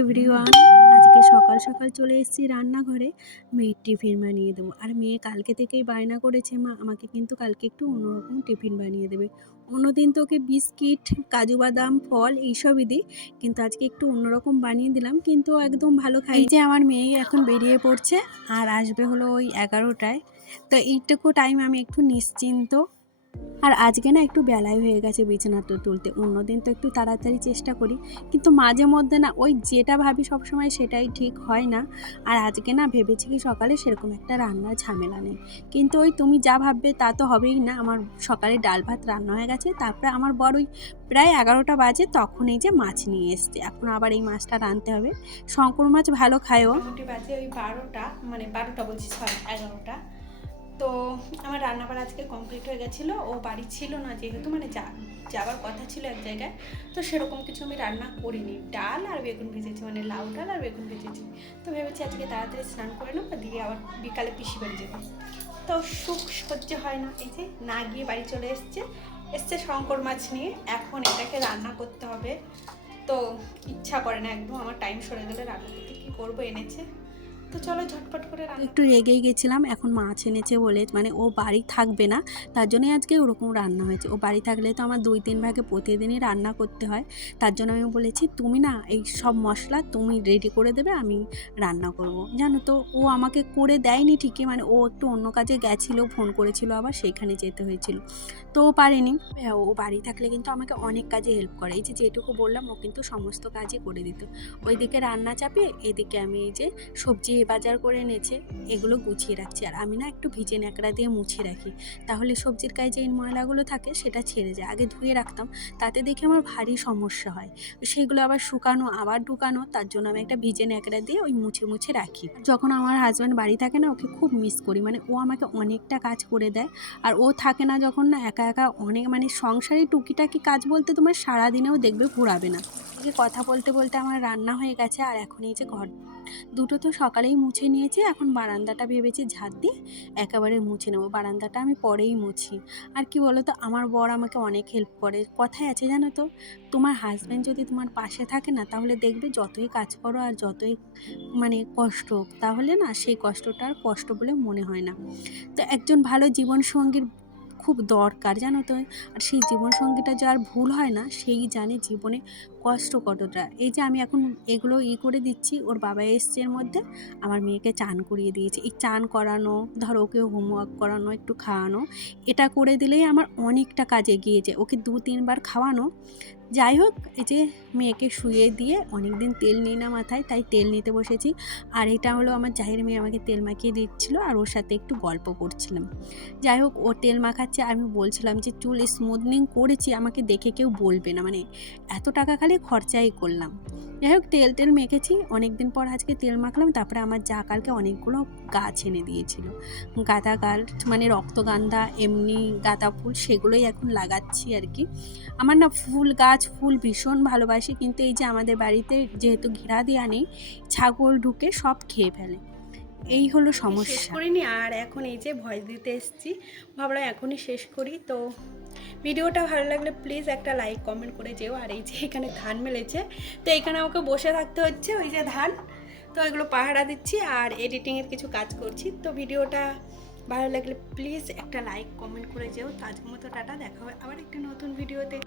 Everyone, আজকে সকাল সকাল চলে এসেছি রান্নাঘরে। মেয়ের টিফিন বানিয়ে দেবো। আর মেয়ে কালকে থেকেই বায়না করেছে, মা আমাকে কিন্তু কালকে একটু অন্যরকম টিফিন বানিয়ে দেবে। অন্যদিন তো ওকে বিস্কিট, কাজু বাদাম, ফল এইসবই দিই, কিন্তু আজকে একটু অন্যরকম বানিয়ে দিলাম, কিন্তু ও একদম ভালো খাই। এই যে আমার মেয়ে এখন বেরিয়ে পড়ছে আর আসবে হলো ওই 11টায়। তো এইটুকু টাইম আমি একটু নিশ্চিন্ত। আর আজকে না একটু বেলায় হয়ে গেছে বিছানাটা তুলতে। অন্যদিন তো একটু তাড়াতাড়ি চেষ্টা করি, কিন্তু মাঝে মধ্যে না ওই যেটা ভাবি সবসময় সেটাই ঠিক হয় না। আর আজকে না ভেবেছি কি সকালে সেরকম একটা রান্নার ঝামেলা নেই, কিন্তু ওই তুমি যা ভাববে তা তো হবেই না। আমার সকালে ডাল ভাত রান্না হয়ে গেছে, তারপরে আমার বড় ওই প্রায় 11টা বাজে তখন এই যে মাছ নিয়ে এসছে। এখন আবার এই মাছটা রাঁধতে হবে। শঙ্কর মাছ ভালো খায়ও। মোটামুটি বাজে ওই 12টা, মানে 12টা বলছি, 11টা। তো আমার রান্নাবার আজকে কমপ্লিট হয়ে গেছিলো। ও বাড়ি ছিল না যেহেতু, মানে যাওয়ার কথা ছিল এক জায়গায়, তো সেরকম কিছু আমি রান্না করিনি। ডাল আর বেগুন ভেজেছি, মানে লাউ ডাল আর বেগুন ভেজেছি। তো ভেবেছি আজকে তাড়াতাড়ি স্নান করে নেবো, দিয়ে আবার বিকালে পিসি বাড়ি যাবো। তো সুখ সহ্য হয় না, এই যে না গিয়ে বাড়ি চলে এসছে শঙ্কর মাছ নিয়ে। এখন এটাকে রান্না করতে হবে, তো ইচ্ছা করে না একদম। আমার টাইম সরে গেলে রান্না করতে কী করবো, এনেছে তো চলো ঝটপট করে রান্না। একটু রেগেই গেছিলাম, এখন মাছ এনেছে বলে, মানে ও বাড়ি থাকবে না, তার জন্যই আজকে ওরকম রান্না হয়েছে। ও বাড়ি থাকলে তো আমার 2-3 ভাগে প্রতিদিনই রান্না করতে হয়। তার জন্য আমি বলেছি তুমি না এই সব মশলা তুমি রেডি করে দেবে, আমি রান্না করব। জানো তো ও আমাকে করে দেয়নি ঠিকই, মানে ও একটু অন্য কাজে গেছিলো, ফোন করেছিল আবার, সেইখানে যেতে হয়েছিল, তো ও পারেনি। ও বাড়ি থাকলে কিন্তু আমাকে অনেক কাজে হেল্প করে। এই যে যেটুকু বললাম ও কিন্তু সমস্ত কাজই করে দিত। ওইদিকে রান্না চাপিয়ে এদিকে আমি এই যে সবজি বাজার করে এনেছে, এগুলো গুছিয়ে রাখছি। আর আমি না একটু ভিজে ন্যাকড়া দিয়ে মুছে রাখি, তাহলে সবজির গায়ে যে ময়লাগুলো থাকে সেটা ছেড়ে যায়। আগে ধুয়ে রাখতাম, তাতে দেখে আমার ভারী সমস্যা হয়, সেগুলো আবার শুকানো আবার ঢুকানো। তার জন্য আমি একটা ভিজে ন্যাকড়া দিয়ে ওই মুছে মুছে রাখি। যখন আমার হাজব্যান্ড বাড়ি থাকে না, ওকে খুব মিস করি, মানে ও আমাকে অনেকটা কাজ করে দেয়। আর ও থাকে না যখন, না একা একা অনেক, মানে সংসারে টুকিটাকি কাজ বলতে তোমার সারাদিনেও দেখবে ঘুরাবে না। এই যে কথা বলতে বলতে আমার রান্না হয়ে গেছে, আর এখন এই যে ঘর দুটো তো সকালেই মুছে নিয়েছি। এখন বারান্দাটা ভেবেছি ঝাঁট দিয়ে একেবারে মুছে নেবো। বারান্দাটা আমি পরেই মুছি। আর কি বলো তো, আমার বর আমাকে অনেক হেল্প করে। কথায় আছে জানো তো, তোমার হাজব্যান্ড যদি তোমার পাশে থাকে না, তাহলে দেখবে যতই কাজ করো আর যতই মানে কষ্ট হোক, তাহলে না সেই কষ্টটা আর কষ্ট বলে মনে হয় না। তো একজন ভালো জীবনসঙ্গীর খুব দরকার, জানো তো। আর সেই জীবনসঙ্গীটা যার ভুল হয় না, সেই জানে জীবনে কষ্ট কতটা। এই যে আমি এখন এগুলো করে দিচ্ছি, ওর বাবা এসছে এর মধ্যে, আমার মেয়েকে চান করিয়ে দিয়েছে। এই চান করানো, ধরো ওকে হোমওয়ার্ক করানো, একটু খাওয়ানো, এটা করে দিলেই আমার অনেকটা কাজ এগিয়ে যায়। ওকে 2-3 বার খাওয়ানো। যাই হোক, এই যে মেয়েকে শুয়ে দিয়ে, অনেক দিন তেল নিই না মাথায়, তাই তেল নিতে বসেছি। আর এটা হলো আমার জাহির মেয়ে, আমাকে তেল মাখিয়ে দিচ্ছিলো, আর ওর সাথে একটু গল্প করছিলাম। যাই হোক, ও তেল মাখাচ্ছে, আমি বলছিলাম যে চুল স্মুথনিং করেছি, আমাকে দেখে কেউ বলবে না, মানে এত টাকা খালি খরচাই করলাম। যাই হোক, তেল মেখেছি, অনেক দিন পর আজকে তেল মাখলাম। তারপরে আমার যা কালকে অনেকগুলো গাছ এনে দিয়েছিল, গাঁদা গাছ, মানে রক্তগান্ধা, এমনি গাঁদা ফুল, সেগুলোই এখন লাগাচ্ছি আর কি। আমার না ফুল গাছ, ফুল ভীষণ ভালোবাসি, কিন্তু এই যে আমাদের বাড়িতে যেহেতু ঘেরা দেওয়া নেই, ছাগল ঢুকে সব খেয়ে ফেলে, এই হলো সমস্যা। শেষ করিনি, আর এখন এই যে ভয়েস দিতে এসেছি, ভাবলাম এখনই শেষ করি। তো ভিডিওটা ভালো লাগলে প্লিজ একটা লাইক কমেন্ট করে যেও। আর এই যে এখানে ধান মেলেছে, তো এখানে আমাকে বসে থাকতে হচ্ছে, ওই যে ধান, তো এগুলো পাহারা দিচ্ছি আর এডিটিংয়ের কিছু কাজ করছি। তো ভিডিওটা ভালো লাগলে প্লিজ একটা লাইক কমেন্ট করে যেও। তো আজকের মতো টাটা, দেখা হবে আবার একটা নতুন ভিডিওতে।